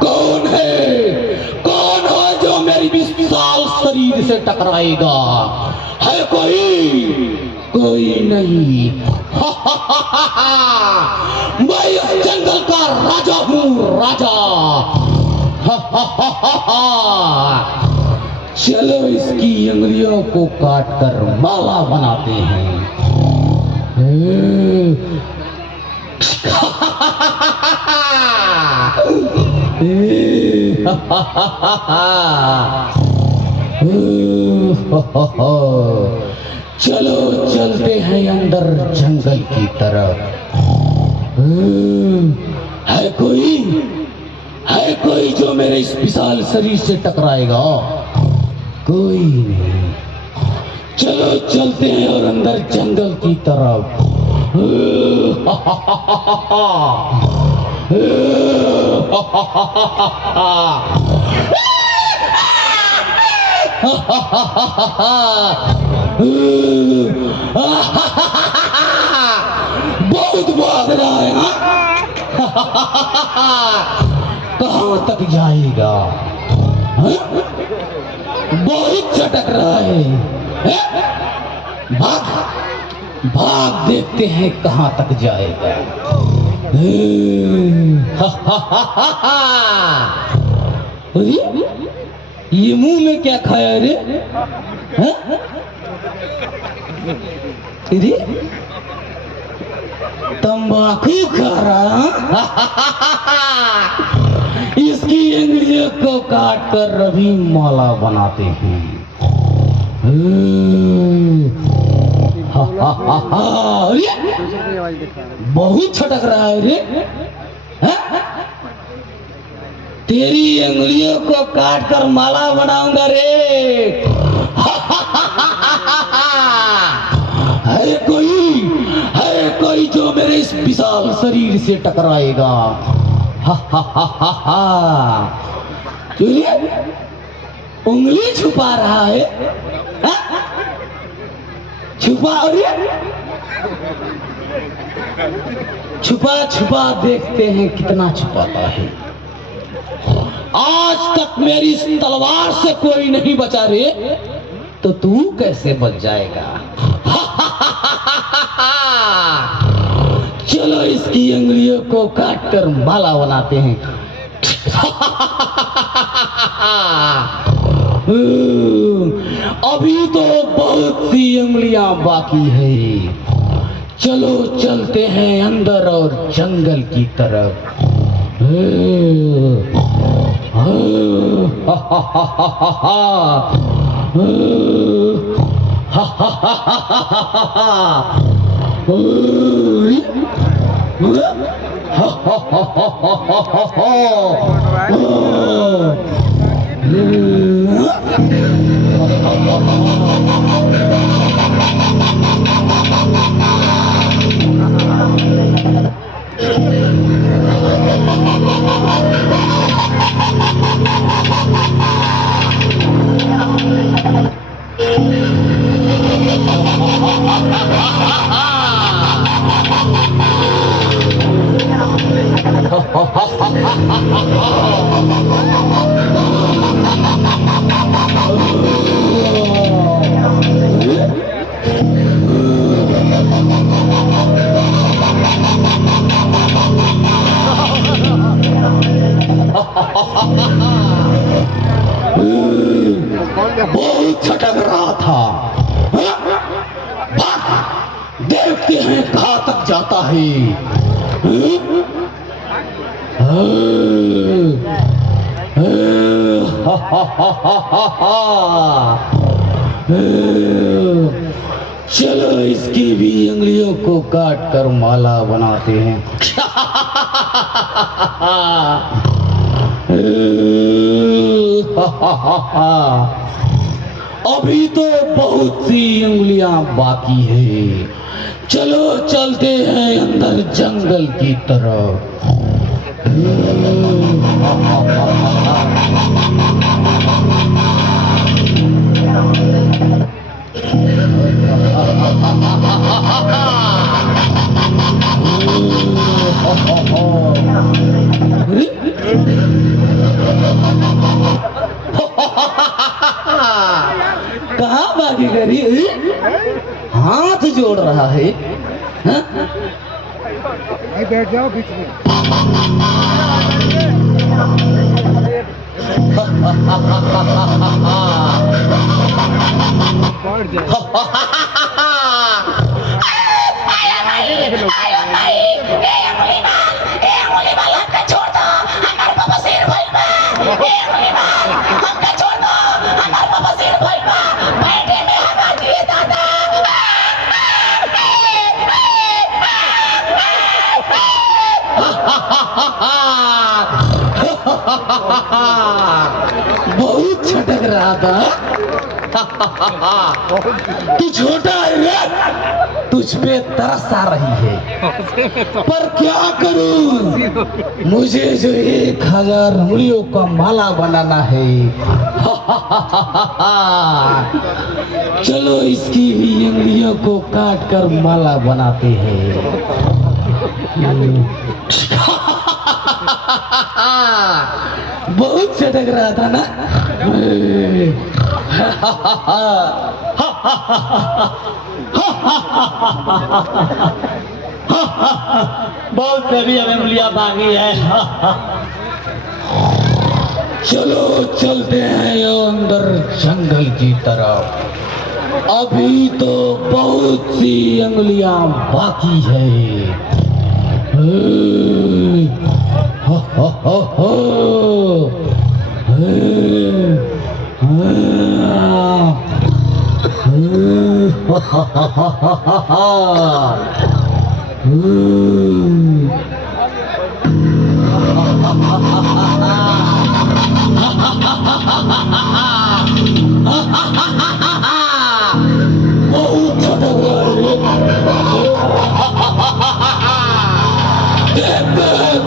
कौन है जो मेरी विशाल शरीर से टकराएगा? है कोई नहीं। मैं इस जंगल का राजा हूँ, राजा। चलो इसकी अंगुलियों को काट कर माला बनाते हैं। चलो चलते हैं अंदर जंगल की तरफ। है कोई जो मेरे इस विशाल शरीर से टकराएगा? कोई नहीं। चलो चलते हैं और अंदर जंगल की तरफ। बहुत भाग रहा है। कहाँ तक जाएगा? बहुत चटक रहा है। भाग देखते हैं कहाँ तक जाएगा। अरे ये मुंह में क्या खाया रे? अरे तंबाकू खा रहा। इसकी अंगुलियों को काट कर अभी माला बनाते हैं। बहुत छटक रहा है रे। तेरी अंगुलियों को काट कर माला बनाऊंगा रे। है कोई जो मेरे इस विशाल शरीर से टकराएगा? उंगली छुपा रहा है। छुपा देखते हैं कितना छुपाता है। आज तक मेरी इस तलवार से कोई नहीं बचा रे, तो तू कैसे बच जाएगा? चलो इसकी अंगुलियों को काट कर माला बनाते हैं। अभी तो बहुत सी उंगलियां बाकी है। चलो चलते हैं अंदर और जंगल की तरफ। बहुत छटक रहा था। देखते हैं कहाँ तक जाता है। चलो इसकी भी उंगलियों को काट कर माला बनाते हैं। अभी तो बहुत सी उंगलियां बाकी है। चलो चलते हैं अंदर जंगल की तरफ। अरे हाथ जोड़ रहा है, हाँ? बैठ जाओ बीच में। बैठ जाओ। बहुत छटक रहा था। तू छोटा है रे, तुझ पे तरस आ रही है, पर क्या करूं, मुझे जो 1000 उंगलियों का माला बनाना है। चलो इसकी भी उंगलियों को काट कर माला बनाते हैं। बहुत चटक रहा था ना। बहुत सभी उंगलियां बाकी है। चलो चलते हैं अंदर जंगल की तरफ, अभी तो बहुत सी उंगलियां बाकी है। हो हो हो हो।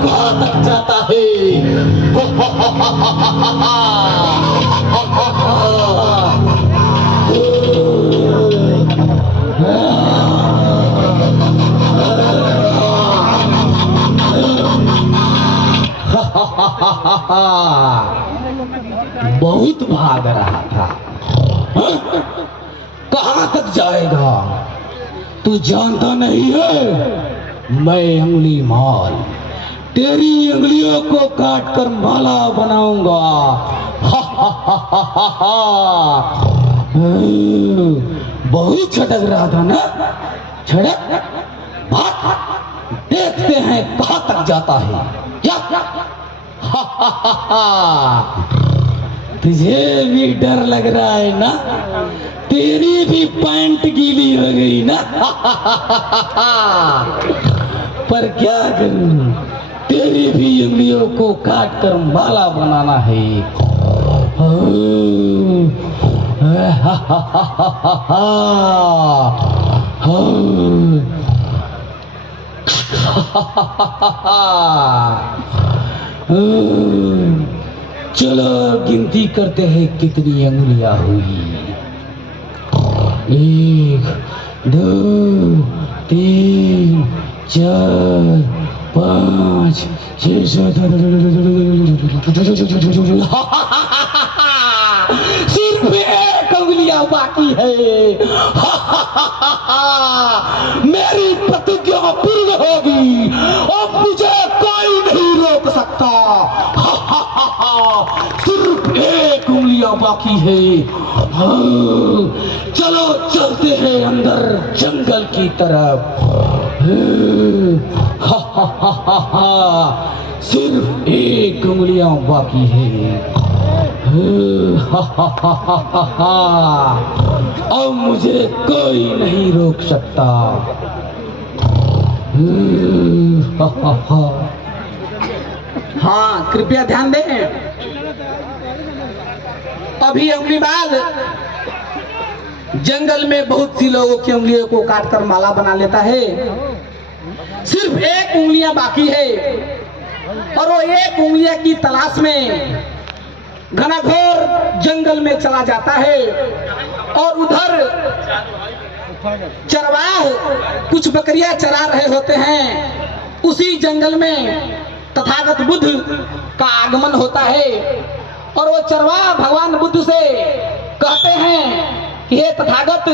कहाँ तक जाता है। बहुत भाग रहा था। कहाँ तक जाएगा? तू जानता नहीं है, मैं उंगली माल तेरी उंगलियों को काट कर माला बनाऊंगा। बहुत छटक रहा था ना, छटक। भाग, देखते हैं कहाँ तक जाता है। या तुझे भी डर लग रहा है ना, तेरी भी पैंट गीली हो गई ना। पर क्या करूं, तेरी भी उंगलियों को काट कर माला बनाना है। चलो गिनती करते हैं कितनी उंगलियां हुई। 1 2 3 4 5 6 7 सिर्फ 1 उंगलियां बाकी है। मेरी प्रतिज्ञा पूर्ण होगी, अब मुझे कोई नहीं रोक सकता। सिर्फ 1 उंगलियां बाकी है। चलो चलते हैं अंदर जंगल की तरफ। सिर्फ 1 उंगलियां बाकी है। अब मुझे कोई नहीं रोक सकता। हाँ, कृपया ध्यान दें। अभी उंगली बाल जंगल में बहुत सी लोगों की उंगलियों को काटकर माला बना लेता है। सिर्फ 1 उंगलियां बाकी है और वो 1 उंगलियां की तलाश में घनाघोर जंगल में चला जाता है। और उधर चरवाह कुछ बकरियां चरा रहे होते हैं। उसी जंगल में तथागत बुद्ध का आगमन होता है और वो चरवाह भगवान बुद्ध से कहते हैं कि हे तथागत,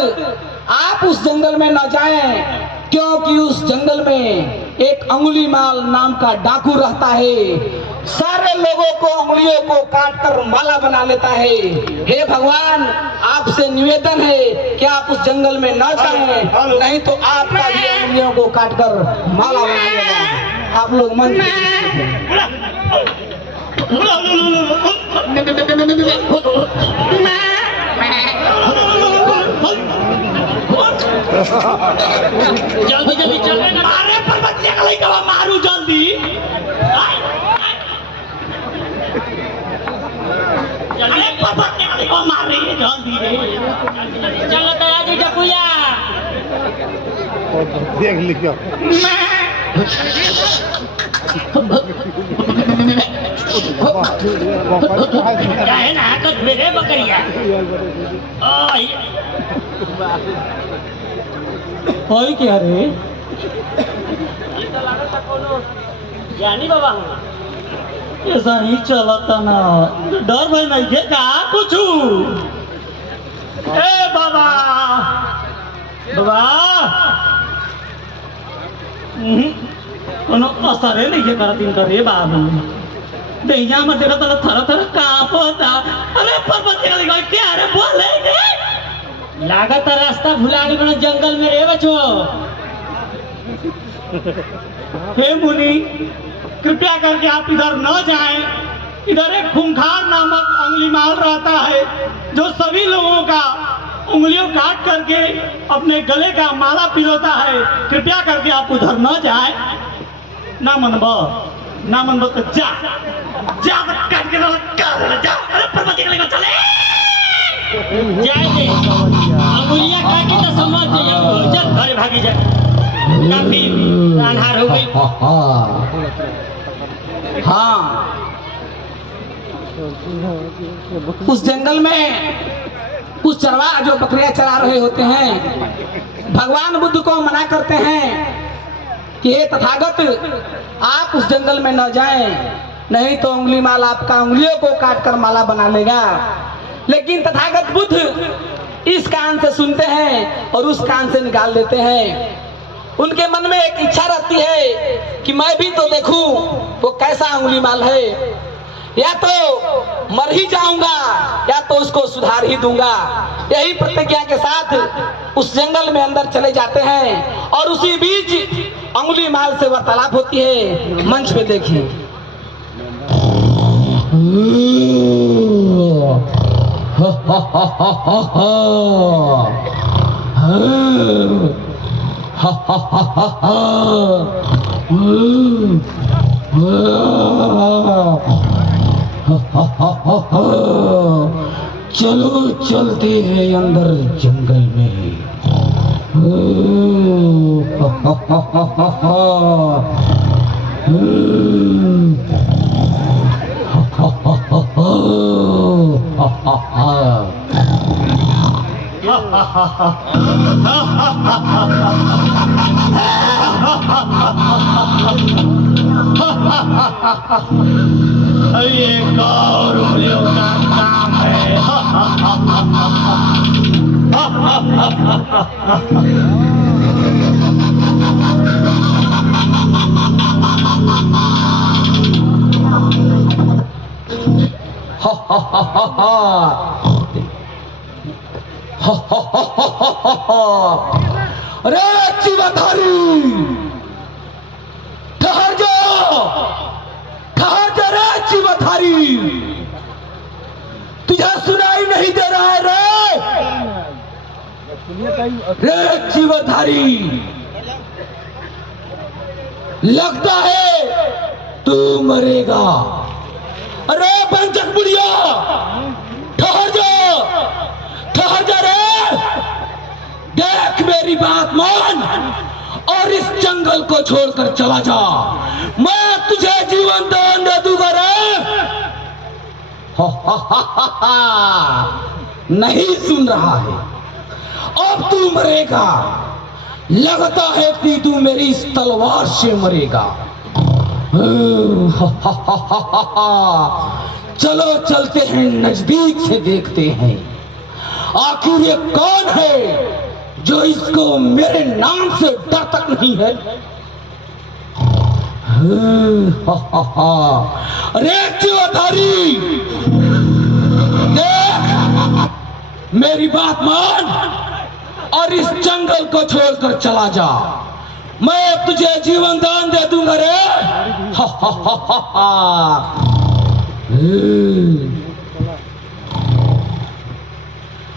आप उस जंगल में न जाएं, क्योंकि उस जंगल में एक अंगुलीमाल नाम का डाकू रहता है। सारे लोगों को उंगलियों को काटकर माला बना लेता है। हे भगवान, आपसे निवेदन है कि आप उस जंगल में न जाएं, नहीं तो आपका भी उंगलियों को काटकर माला बना लेगा। आप लोग मन जल्दी जल्दी चल, मारे पर्वत निकलेगा, मारू जल्दी। अरे पर्वत निकलेगा, मार रही है जल्दी रे। चलो तैयारी डकुया देख लिखो क्या है ना तो मेरे बकरिया होई क्या रे? यानी बाबा ऐसा ही चलता ना, डर भाई नहीं है का कुछ। ए बाबा बाबा कोनो असर नहीं है करत इनका रे बाबू। दैया में देखा तो थर थर कांपता। अरे पर्वत निकलेगा क्या रे? बोले रे, लागत रास्ता भुला गए जंगल में रे बच्चो। हे मुनि, कृपया करके आप इधर न जाएं। इधर एक खूंखार नामक अंगुलीमाल रहता है जो सभी लोगों का उंगलियों काट करके अपने गले का माला पिरोता है। कृपया करके आप उधर न जाएं। ना मनबो तो जा जा काट के जा। अरे पर्वत निकलेगा, चले जय जय अंगुलियां काटी तो समझ जाइए। चल घरे भागी जा, काफी अंधार हो गई। हाँ, उस जंगल में कुछ चरवाहा जो बकरियां चरा रहे होते हैं, भगवान बुद्ध को मना करते हैं कि हे तथागत, आप उस जंगल में न जाएं, नहीं तो अंगुलीमाल आपका उंगलियों को काटकर माला बना लेगा। लेकिन तथागत बुद्ध इस कान से सुनते हैं और उस कान से निकाल देते हैं। उनके मन में एक इच्छा रहती है कि मैं भी तो देखूं वो कैसा अंगुलीमाल है, या तो मर ही जाऊंगा या तो उसको सुधार ही दूंगा। यही प्रतिज्ञा के साथ उस जंगल में अंदर चले जाते हैं और उसी बीच अंगुलीमाल से वार्तालाप होती है। मंच पे देखिए। चलो चलते हैं अंदर जंगल में। ये गौर उंगलियों का काम है। अरे चिवधारी, ठहर जा रे चिवधारी, तुझे सुनाई नहीं दे रहा है रे चिवधारी? लगता है तू मरेगा। अरे बंचक बुढ़िया, ठहर जा रे, देख मेरी बात मान और इस जंगल को छोड़कर चला जा। मैं तुझे जीवन दान दे दूंगा रे। नहीं सुन रहा है? अब तू मरेगा। लगता है कि तू मेरी इस तलवार से मरेगा। चलो चलते हैं, नजदीक से देखते हैं। आखिर ये कौन है जो इसको मेरे नाम से डर तक नहीं है? अरे जीवधारी, देख, मेरी बात मान और इस जंगल को छोड़कर चला जा। मैं तुझे जीवन दान दे दूंगा रे।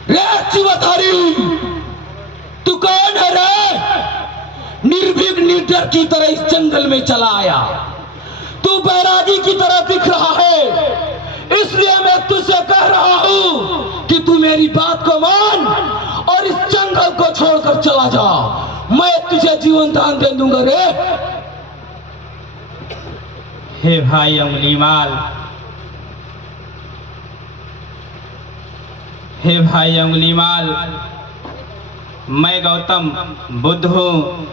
रे जीवधारी, तू कौन है रे? निर्भीक निर्डर की तरह इस जंगल में चला आया। तू बैरागी की तरह दिख रहा है, इसलिए मैं तुझसे कह रहा हूं कि तू मेरी बात को मान और इस जंगल को छोड़कर चला जा। मैं तुझे जीवन दान दे दूंगा रे। हे भाई अंगुलीमाल, हे भाई अंगुलीमाल, मैं गौतम बुद्ध हूँ।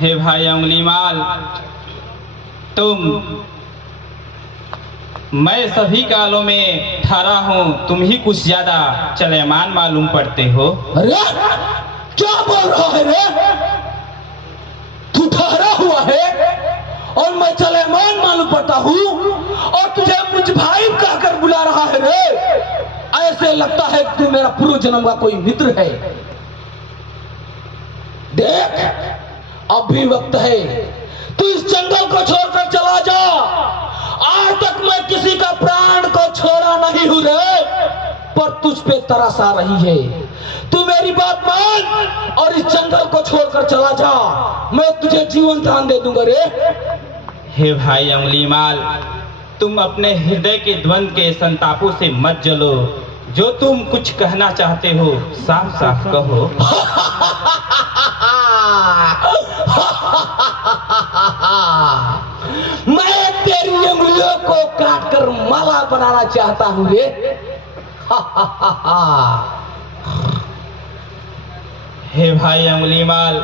हे भाई अंगुलीमाल, मैं सभी कालों में ठहरा हूँ, तुम ही कुछ ज्यादा चलेमान मालूम पड़ते हो। अरे क्या बोल रहा है रे? तू ठहरा हुआ है और मैं चलेमान मालूम पड़ता हूँ और तुझे मुझ भाई कहकर बुला रहा है रे? ऐसे लगता है कि तू मेरा पूर्व जन्म का कोई मित्र है। देख, अब भी वक्त है, तू इस जंगल को छोड़कर चला जा। आज तक मैं किसी का प्राण को छोड़ा नहीं हूं रे, पर तुझ पे तरस आ रही है। तू मेरी बात मान और इस जंगल को छोड़कर चला जा। मैं तुझे जीवन दान दे दूंगा रे। हे भाई अंगुलीमाल, तुम अपने हृदय के द्वंद के संतापों से मत जलो। जो तुम कुछ कहना चाहते हो साफ साफ कहो। मैं तेरी उंगलियों को काटकर माला बनाना चाहता हूं रे। हे भाई अंगुलीमाल,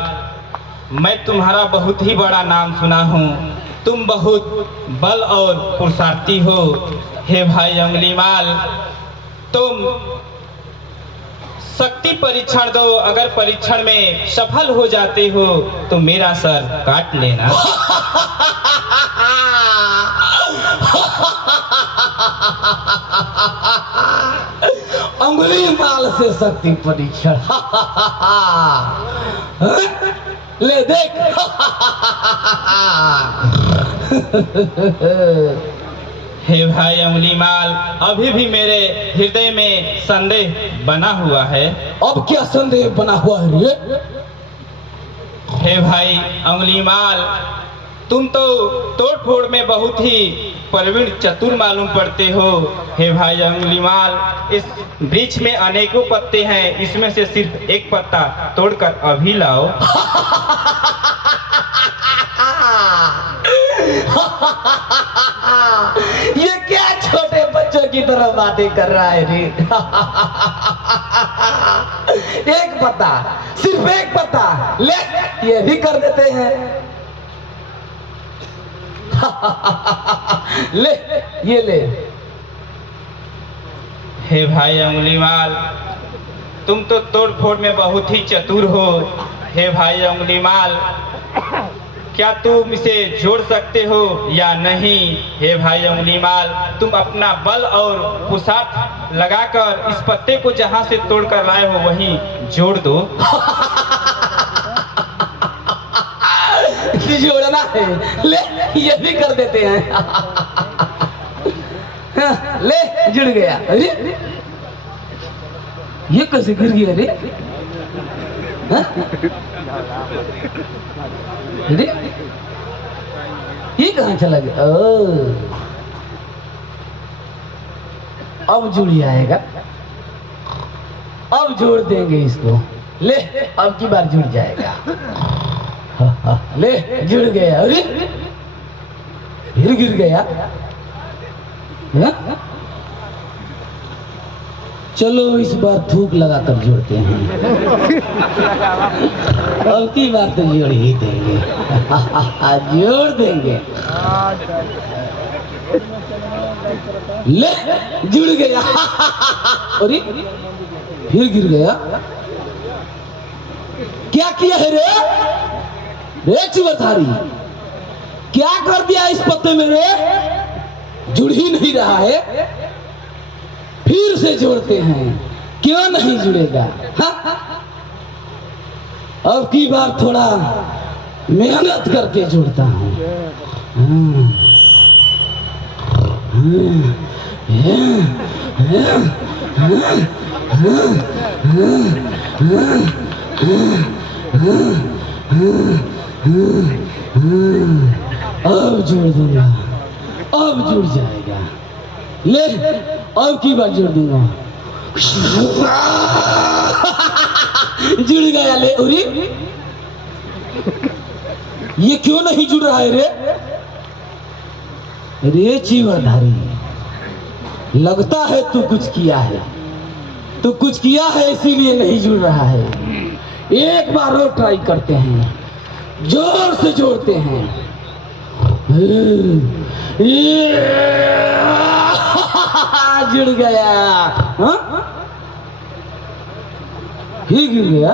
मैं तुम्हारा बहुत ही बड़ा नाम सुना हूँ। तुम बहुत बल और पुरुषार्थी हो। हे भाई अंगुलीमाल, तुम शक्ति परीक्षण दो। अगर परीक्षण में सफल हो जाते हो तो मेरा सर काट लेना। अंगुलीमाल से शक्ति परीक्षण। ले देख। हे भाई अंगुलीमाल, अभी भी मेरे हृदय में संदेह बना हुआ है। अब क्या संदेह बना हुआ है रे? हे भाई अंगुलीमाल, तुम तो तोड़ फोड़ में बहुत ही प्रवीण चतुर मालूम पड़ते हो। हे भाई अंगुलीमाल, इस वृक्ष में अनेकों पत्ते हैं, इसमें से सिर्फ एक पत्ता तोड़कर अभी लाओ। ये क्या छोटे बच्चों की तरह बातें कर रहा है रे? एक पत्ता, सिर्फ एक पत्ता ले, ये भी कर देते हैं। ले, ये ले। हे भाई अंगुलीमाल, तुम तो तोड़ फोड़ में बहुत ही चतुर हो। हे भाई अंगुलीमाल, क्या तुम इसे जोड़ सकते हो या नहीं? हे भाई अंगुलीमाल, तुम अपना बल और पुरुषार्थ लगाकर इस पत्ते को जहां से तोड़ कर लाए हो वहीं जोड़ दो। जोड़ना है, ले, ये भी कर देते हैं। ले, जुड़ गया। अरे ये कैसे गिर गया रे? अरे ये कहाँ चला गया? अब जुड़ जाएगा। अब जोड़ देंगे इसको। ले, अब की बार जुड़ जाएगा। ले, जुड़ गया। अरे फिर गिर गया। चलो इस बार थूक लगाकर जोड़ते हैं। अब की बार तो जोड़ ही देंगे। जोड़ देंगे। ले, जुड़ गया। अरे फिर गिर गया। क्या किया है रे? रे चिवरधारी, क्या कर दिया इस पत्ते में रे? जुड़ ही नहीं रहा है। फिर से जोड़ते हैं, क्यों नहीं जुड़ेगा? हाँ? अब की बार थोड़ा मेहनत करके जोड़ता हूं। अब जोड़ दूंगा, अब जुड़ जाएगा। ले, अब की बार जोड़ दूंगा। जुड़ गया। ले उरी, ये क्यों नहीं जुड़ रहा है रे? रे चिवरधारी, लगता है तू कुछ किया है, तू कुछ किया है इसीलिए नहीं जुड़ रहा है। एक बार और ट्राई करते हैं, जोर से जोड़ते हैं। जुड़ गया। हाँ? ही गिर गया।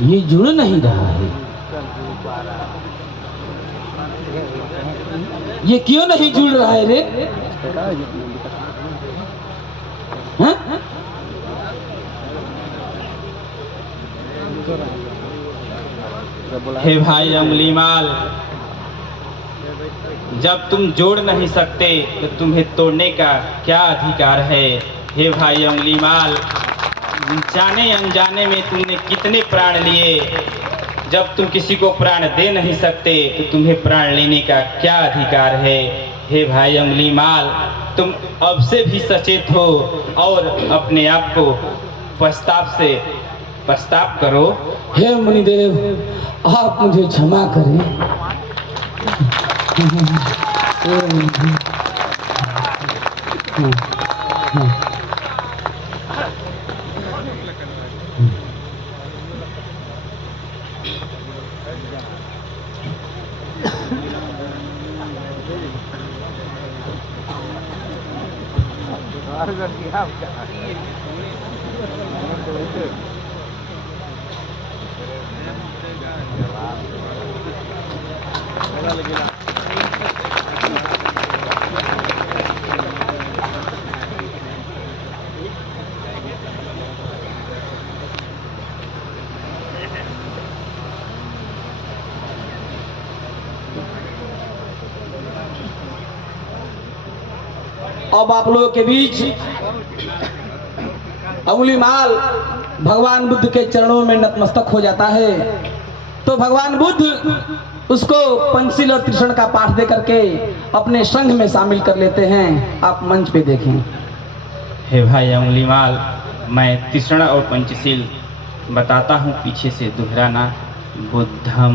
ये जुड़ नहीं रहा है। ये क्यों नहीं जुड़ रहा है रे? हाँ? हे भाई अंगुलीमाल, जब तुम जोड़ नहीं सकते तो तुम्हें तोड़ने का क्या अधिकार है? हे भाई अंगुलीमाल, जाने अनजाने में तुमने कितने प्राण लिए। जब तुम किसी को प्राण दे नहीं सकते तो तुम्हें प्राण लेने का क्या अधिकार है? हे भाई अंगुलीमाल, तुम अब से भी सचेत हो और अपने आप को पश्चाताप करो। हे मुनिदेव, आप मुझे क्षमा करें। अब आप लोगों के बीच अंगुलीमाल भगवान बुद्ध के चरणों में नतमस्तक हो जाता है। तो भगवान बुद्ध उसको पंचशील और त्रिशण का पाठ दे करके अपने संघ में शामिल कर लेते हैं। आप मंच पे देखें। हे भाई अंगुलीमाल, मैं त्रिशण और पंचशील बताता हूँ, पीछे से दोहराना। बुद्धं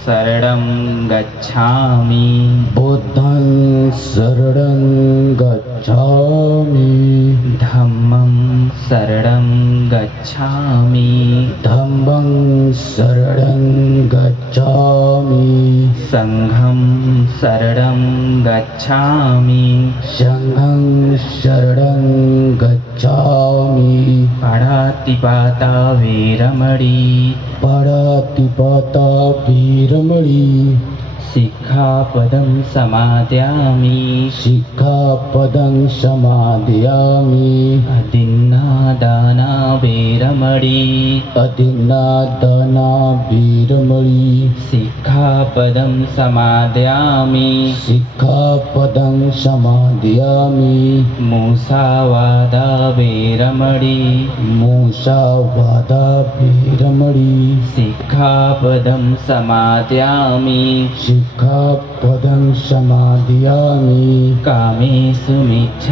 शरणं गच्छामि, बुद्धं शरणं गच्छामि, धम्मं शरणं गच्छामि, धम्मं शरणं गच्छामि, संघं शरणं गच्छामि, संघं शरणं गच्छामि, पाणातिपाता वीरमणि, पाणातिपाता वीरमणि, सिक्खापदं समादयामि, सिक्खापदं समादयामि, अदिन्नादाना वीरमणि, अदिन्नादाना वीरमणि, सिक्खापदं समादयामि, सिक्खापदं समादयामि, मुसावादा वीरमणि, मूसावादा वीरमणि, सिक्खापदं समादयामि, सिक्खापदं समादयामि, कामेषु मिच्छा